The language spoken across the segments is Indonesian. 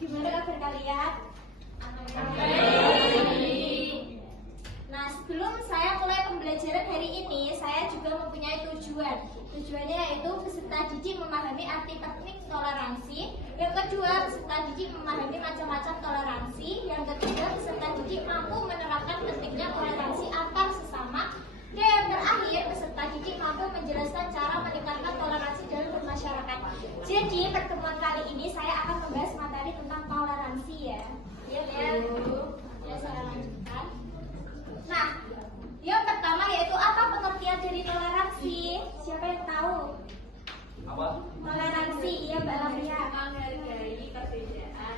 Gimana kabar kalian? Nah, sebelum saya mulai pembelajaran hari ini, saya juga mempunyai tujuan. Tujuannya yaitu peserta didik memahami arti teknik toleransi. Yang kedua, peserta didik memahami macam-macam toleransi. Yang ketiga, peserta didik mampu menerapkan pentingnya toleransi antar sesama. Dan yang terakhir, peserta didik mampu menjelaskan cara meningkatkan toleransi dalam bermasyarakat. Jadi, pertemuan kali ini saya akan membahas materi tentang toleransi ya. Ya, Bu. Ya, saya lanjutkan. Nah, yang pertama yaitu apa pengertian dari toleransi? Siapa yang tahu? Apa? Toleransi, iya Mbak Lamia. Menghargai perbedaan.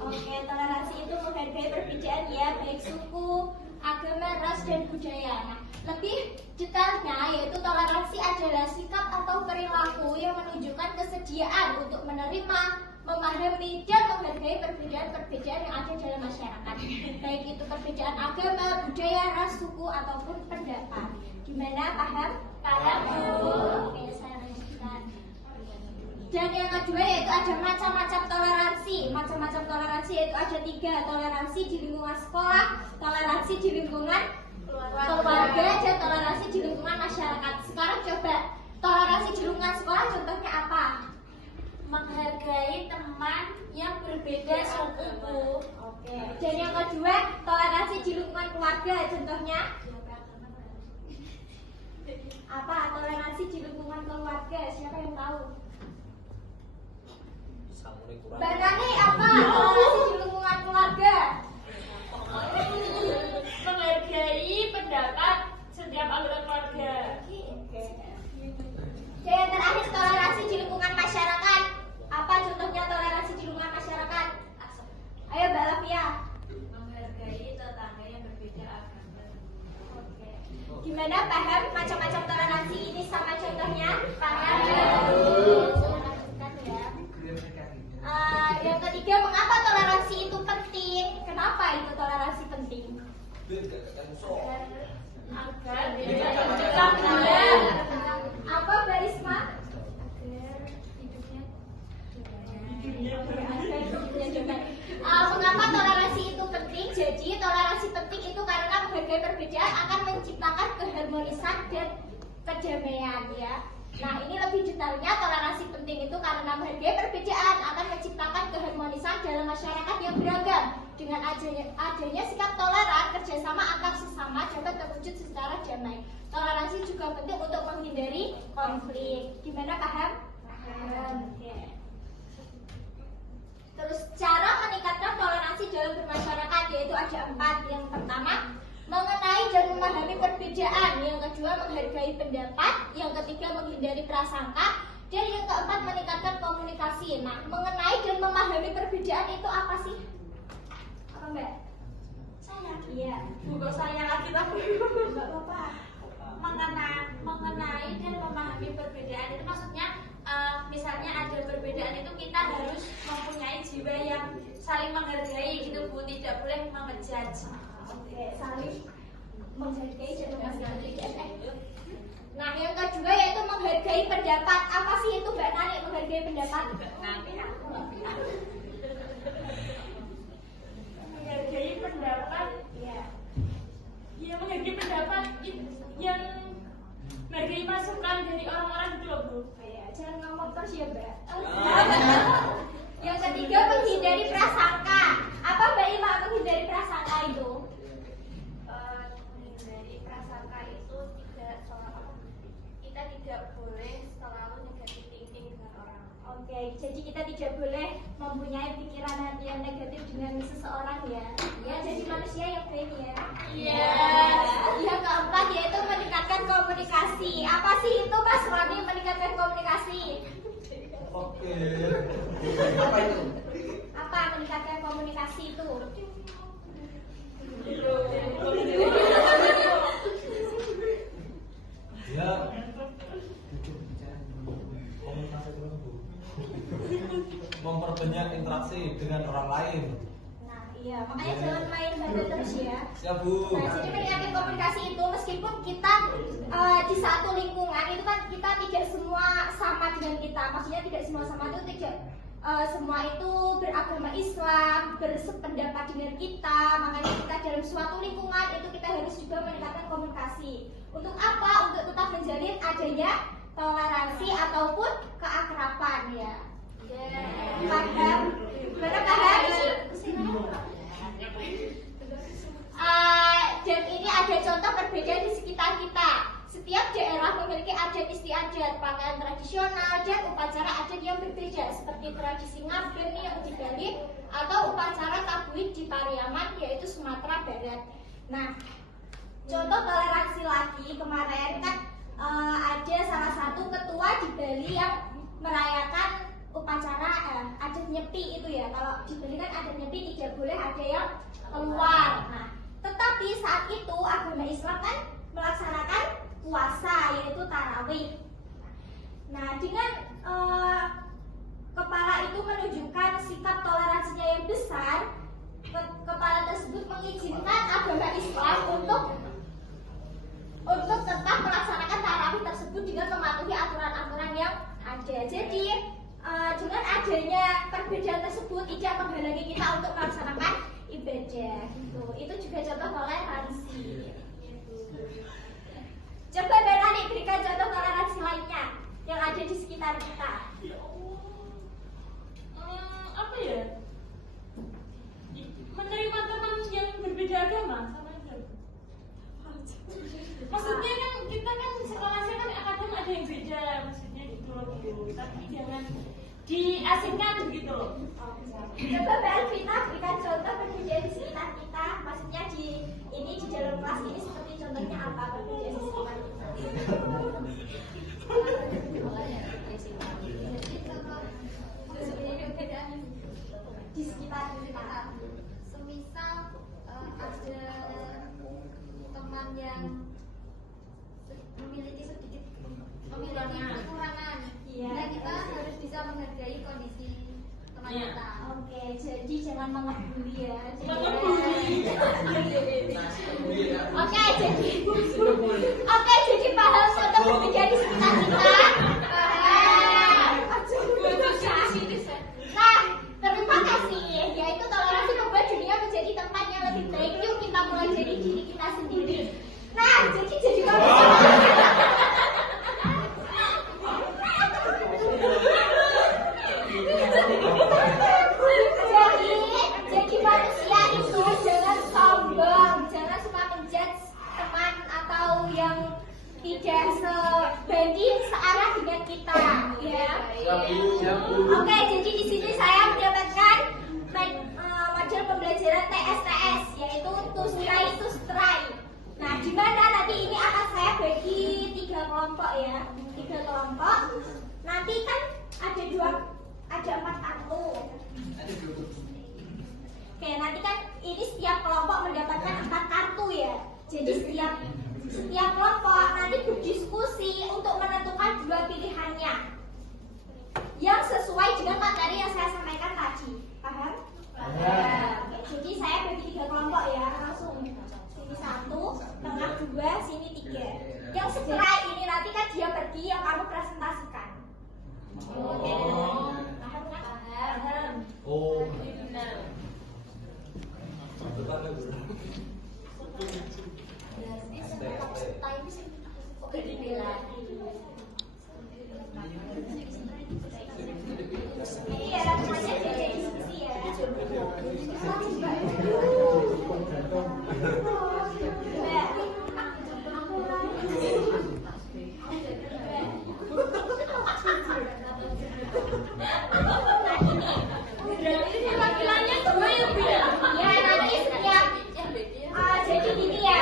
Oke, toleransi itu menghargai perbedaan ya, baik suku, agama, ras, dan budaya. Nah, lebih detailnya yaitu toleransi adalah sikap atau perilaku yang menunjukkan kesediaan untuk menerima, memahami, dan menghargai perbedaan-perbedaan yang ada dalam masyarakat, baik itu perbedaan agama, budaya, ras, suku, ataupun pendapat. Gimana? Paham? Paham. Oke, saya lanjutkan. Dan yang kedua yaitu ada macam-macam toleransi. Macam-macam toleransi yaitu ada 3. Toleransi di lingkungan sekolah, toleransi di lingkungan keluarga, dan toleransi di lingkungan masyarakat. Sekarang coba toleransi di lingkungan sekolah contohnya apa? Menghargai teman yang berbeda suku. Oke. Dan yang kedua, toleransi di lingkungan keluarga contohnya apa? Toleransi di lingkungan keluarga, siapa yang tahu? Mbak Nani, apa toleransi di lingkungan keluarga? Menghargai pendapat setiap anggota keluarga. Oke. Dan yang terakhir, toleransi di lingkungan masyarakat. Apa contohnya toleransi di lingkungan masyarakat? Ayo Mbak Lavia. Menghargai tetangga yang berbeda agama. Oke. Gimana, paham macam-macam toleransi ini sama contohnya? Paham? Yang ketiga, mengapa toleransi itu penting? Kenapa itu toleransi penting? Agar Mencegah penularan. Apa Barisma? Mengapa toleransi itu penting? Jadi toleransi penting itu karena menghargai perbedaan akan menciptakan keharmonisan dan kedamaian ya. Nah, ini lebih detailnya, toleransi penting itu karena menghargai perbedaan akan menciptakan keharmonisan dalam masyarakat yang beragam. Dengan adanya sikap toleran, kerjasama antar sesama dapat terwujud secara damai. Toleransi juga penting untuk menghindari konflik. Gimana, paham? Paham. Oke. Terus cara meningkatkan toleransi dalam bermasyarakat yaitu ada 4. Yang pertama, mengenai dan memahami perbedaan. Yang kedua, menghargai pendapat. Yang ketiga, menghindari prasangka. Dan yang keempat, meningkatkan komunikasi. Nah, mengenai dan memahami perbedaan itu apa sih? Apa Mbak? Saya. Iya. buku saya lagi tapi Mbak Bapak. mengenai dan memahami perbedaan itu maksudnya misalnya ada perbedaan itu kita harus mempunyai jiwa yang saling menghargai gitu Bu, tidak boleh mengejudge. Oke, saling menghargai dan memahami perbedaan. Nah, yang kedua yaitu menghargai pendapat. Apa sih itu Mbak Nani, menghargai pendapat? Menghargai pendapat, ya menghargai pendapat yang menghargai masukan dari orang-orang itu loh Bu. Ya, jangan ngomong terus ya Mbak. Yang ketiga, menghindari prasangka. Apa Mbak Ima menghindari prasangka itu? Menghindari prasangka itu kita tidak boleh selalu negatif thinking dengan orang. Oke, jadi kita tidak boleh mempunyai pikiran hati yang negatif dengan seseorang ya. Ya, jadi manusia yang baik ya. Iya. Yang keempat yaitu meningkatkan komunikasi. Apa sih itu Mas Rani meningkatkan komunikasi? Oke. Apa itu? Apa meningkatkan komunikasi itu? Ya. Komunikasi dulu, Bu. Memperbanyak interaksi dengan orang lain. Nah, iya, makanya jangan main bandel terus ya. Siap, Bu. Nah, jadi meningkatkan komunikasi itu meskipun kita di satu lingkungan itu kan kita tidak semua sama dengan kita. Maksudnya tidak semua sama itu tidak semua itu beragama Islam, bersependapat dengan kita. Makanya kita dalam suatu lingkungan itu kita harus juga meningkatkan komunikasi. Untuk apa? Untuk tetap menjalin adanya toleransi ataupun keakraban ya. Paham? Gimana paham? Dan ini ada contoh perbedaan di sekitar kita. Setiap daerah memiliki adat istiadat, pakaian tradisional, dan upacara adat yang berbeda, seperti tradisi ngaben yang di Bali atau upacara tabuid di Pariaman, yaitu Sumatera Barat. Nah, contoh toleransi lagi kemarin kan ada salah satu ketua di Bali yang merayakan upacara adat nyepi itu ya. Kalau di Bali kan adat nyepi tidak boleh ada yang keluar. Nah, tetapi saat itu agama Islam kan melaksanakan puasa, yaitu tarawih. Nah, dengan kepala itu menunjukkan sikap toleransinya yang besar, kepala tersebut mengizinkan agama Islam untuk tetap melaksanakan tarawih tersebut dengan mematuhi aturan-aturan yang ada. Jadi dengan adanya perbedaan tersebut tidak menghalangi kita untuk melaksanakan ibadah. Gitu. Itu juga contoh toleransi. Coba Berani berikan contoh toleransi lainnya yang ada di sekitar kita. Apa ya? Menerima teman yang berbeda agama sama aja. Maksudnya kan kita kan sekolahnya kan kadang ada yang beda, maksudnya gitu loh Bu. Tapi jangan diasingkan gitu loh. Coba Belvina berikan contoh perbedaan di sekitar kita. Maksudnya di dalam kelas ini seperti contohnya apa perbedaan di sekitar kita? Di sekitar kita. Semisal ada teman yang memiliki sedikit kekurangan, Iya. nah kita harus bisa menghargai kondisi teman Iya. kita. Oke, jadi jangan mengebuli ya. Oke, jadi paham contoh perbedaan di sekitar kita. Paham. Nah, terima kasih. Yaitu toleransi membuat dunia menjadi tempat yang lebih baik. Yuk kita mulai jadi diri kita sendiri. Nah, jadi jadi manusia itu jangan sombong, jangan suka menjudge teman atau yang tidak sebanding searah dengan kita, ya. Oke, jadi di sini saya mendapatkan model pembelajaran TSTS, yaitu to try. Nah, di mana nanti ini akan saya bagi 3 kelompok ya, 3 kelompok. Nanti kan ada 4 kartu. Oke, nanti kan ini setiap kelompok mendapatkan 4 kartu ya. Jadi setiap kelompok nanti berdiskusi untuk menentukan 2 pilihannya yang sesuai dengan materi yang saya sampaikan tadi. Paham? Oke, jadi saya bagi 3 kelompok ya, langsung sini 1, tengah 2, sini 3. Yang sebelah ini nanti kan dia pergi, yang kamu presentasikan. Oke, paham kan? Paham. Oh. Benar. Oke, dibilang. Iya, hanya jadi diskusi ya. Laki-lakinya semua ya Bu ya? Ya, nanti setiap jadi gini ya.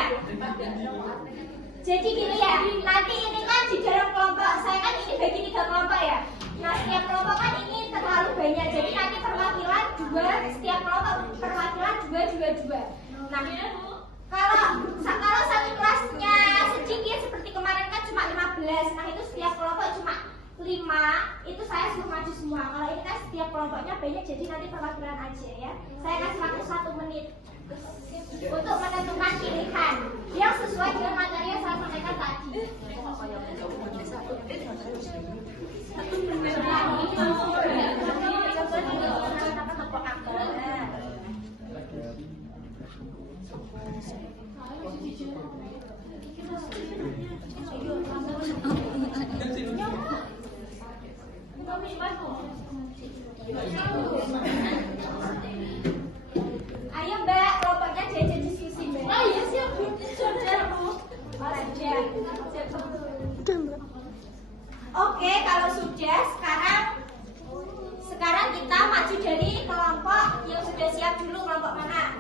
Jadi gini ya, nanti ini kan di dalam kelompok saya kan ini bagi 3 kelompok ya. Nah, setiap kelompok kan ini terlalu banyak. Jadi nanti perwakilan 2, setiap kelompok perwakilan 2. Nah, kalau satu kelasnya sedikit seperti kemarin kan cuma 15. Nah, itu setiap kelompok cuma 5, itu saya suruh maju semua. Kalau ini kan setiap kelompoknya banyak, jadi nanti perwakilan aja ya. Saya kasih waktu 1 menit untuk menentukan pilihan yang sesuai dengan materi yang saya sampaikan tadi. Ayo Mbak, kelompoknya jajan diskusi Mbak. Oh iya siap Bu, sudah Bu. Oke, kalau sudah sekarang kita maju dari kelompok yang sudah siap dulu. Kelompok mana?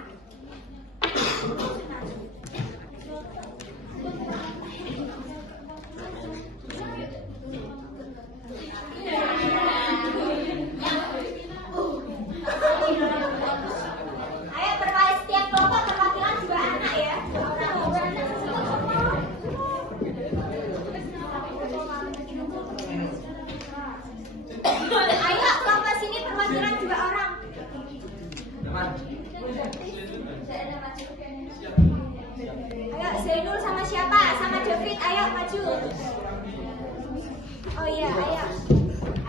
Ayo berkali setiap kelompok perwakilan 2 anak ya. Ayo kelompok sini perwakilan 2 orang. Ayo Zainul sama siapa? Sama David. Ayo maju. Oh iya, ayo.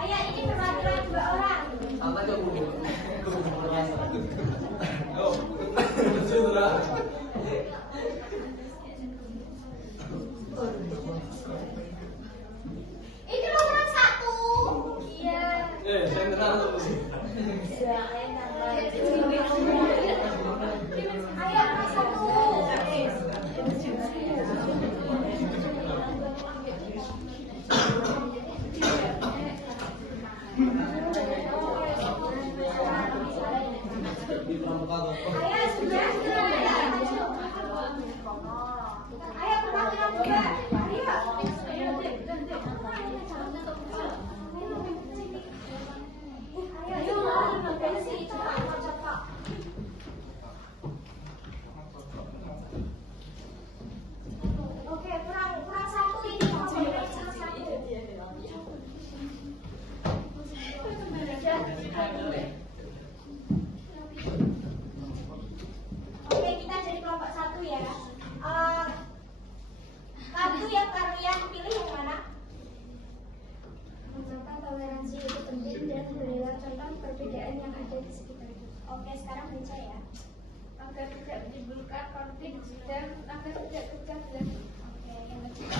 Ayo ini perwakilan 2 orang. Ini nomor 1. Iya. Saya kenal tuh. Ayo nomor 1. Ayo sudah. Ayo perwakilan 2. Oke, kurang 1 ini. Oke, kita jadi kelompok 1 ya. Kartu yang pilih yang mana? Mengapa toleransi itu penting dan berilah contoh perbedaan yang ada di sekitar kita. Oke, sekarang baca ya. Agar tidak menimbulkan konflik dan agar tidak pecah belah. Oke, yang kedua.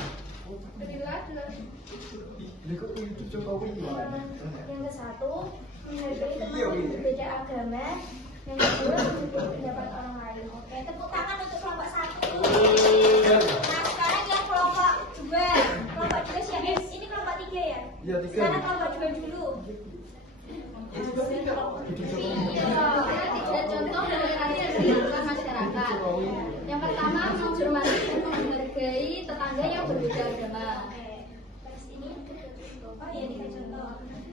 Berilah dua. Yang ke-1, menghargai teman yang berbeda agama. Yang kedua, menghargai pendapat orang lain. Oke, tepuk tangan untuk kelompok 1. Nah, sekarang yang kelompok 2. Kelompok 2 siapa? Ini kelompok 3 ya? Iya, 3. Sekarang kelompok 2 dulu. Ada 3 contoh toleransi di lingkungan masyarakat. Yang pertama, menghormati dan menghargai tetangga yang berbeda agama. Oke. Terus ini, oh ya, 3 contoh.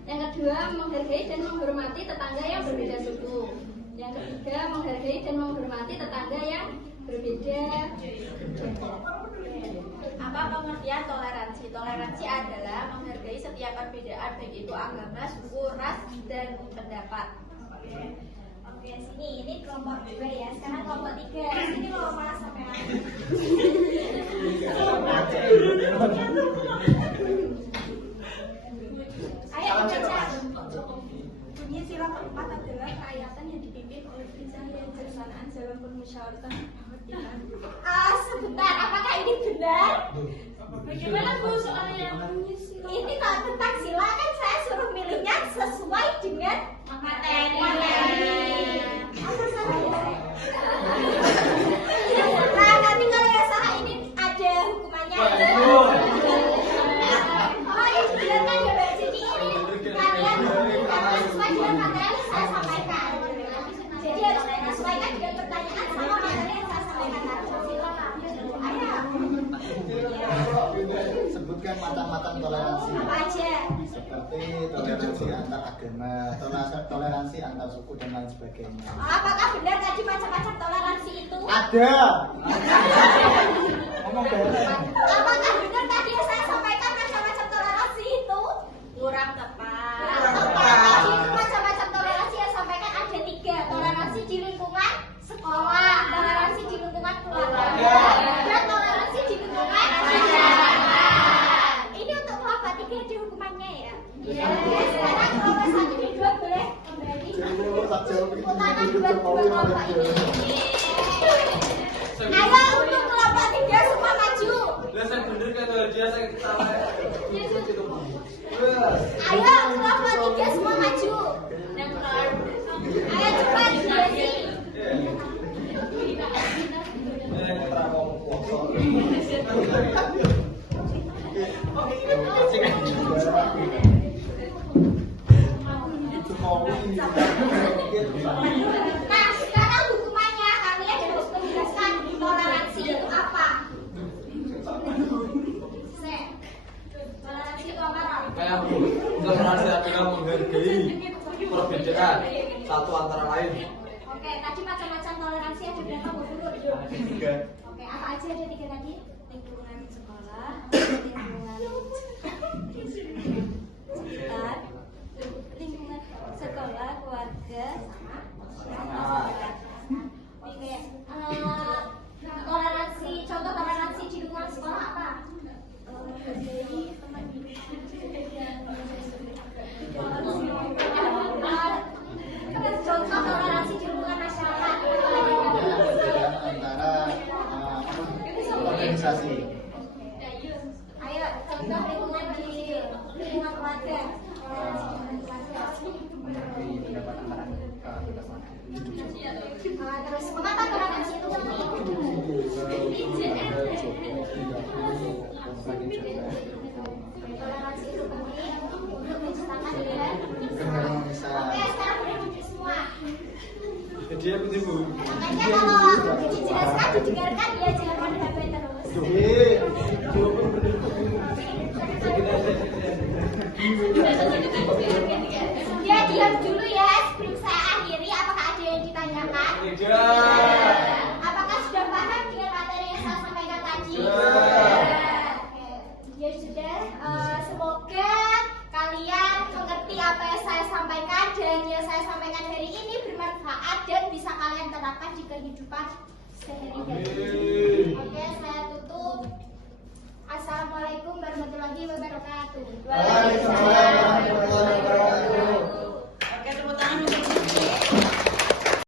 Yang kedua, menghargai dan menghormati tetangga yang berbeda suku. Yang ketiga, menghargai dan menghormati tetangga yang berbeda gender. Apa pengertian toleransi? Toleransi adalah menghargai setiap perbedaan baik itu agama, suku, ras, dan pendapat. Oke, sini ini kelompok 2 ya. Sekarang kelompok 3. Sini mau malah sampai Ayo baca. Bunyi sila keempat adalah keayatan yang dipimpin oleh prinsip dan kebersamaan dalam permusyawaratan mufakat. Sebentar, apakah ini benar? Bagaimana Bu soalnya? Ini kalau tentang sila kan saya suruh milihnya sesuai dengan materi. Nah, nanti kalau yang salah ini ada hukumannya. Oh, ini biarkan ya Mbak. Jadi ini kalian sesuai dengan materi yang saya sampaikan. Jadi harus menyesuaikan dengan pertanyaan sama materi yang saya sampaikan. Sebutkan macam-macam toleransi. Apa aja? Seperti toleransi antar agama, toleransi antar suku dan lain sebagainya. Apakah benar tadi macam-macam toleransi itu? Ada. Ngomong beres. Apakah benar tadi yang saya sampaikan macam-macam toleransi itu? Kurang tepat. Kurang tepat. Tadi macam-macam toleransi yang sampaikan ada 3. Toleransi di lingkungan sekolah, toleransi di lingkungan keluarga, dan toleransi di lingkungan masyarakat. Ini untuk kelompok 3 ada hukumannya ya? Iya. Sekarang kelompok 1 dan 2 boleh kembali. Tepuk tangan buat 2 kelompok ini. Ayo untuk kelompok 3 semua maju. Lah saya bener kan dia saya ketawa. Ayo kelompok 3 semua maju. Ayo cepat Desi. Nah, sekarang hukumannya kalian harus menjelaskan toleransi itu apa. Toleransi itu apa? Kayak toleransi adalah menghargai perbedaan satu antara lain. Oke, tadi macam-macam toleransi ada berapa Bu Guru? 3. Oke, apa aja ada 3 tadi? Lingkungan sekolah, lingkungan sekolah, keluarga, masyarakat. Oke, toleransi, contoh toleransi di lingkungan sekolah apa? Menghargai teman hidup. Contoh toleransi di lingkungan masyarakat. Perbedaan antara organisasi. Ayo, contoh lingkungan di lingkungan keluarga. Menghargai pendapat antara kita sama. Terus, mengapa toleransi itu penting? Toleransi itu penting untuk menciptakan Keharmonisan. Oke, sekarang boleh duduk semua. Jadi aku sih Bu. Makanya kalau dijelaskan, didengarkan ya, jangan main HP terus. Ya, diam dulu ya sebelum saya akhiri. Apakah ada yang ditanyakan? Tidak. Apakah sudah paham dengan materi yang saya sampaikan tadi? Sudah. Oke. Ya sudah, semoga kalian mengerti apa yang saya sampaikan dan yang saya sampaikan hari ini bermanfaat dan bisa kalian terapkan di kehidupan sehari-hari.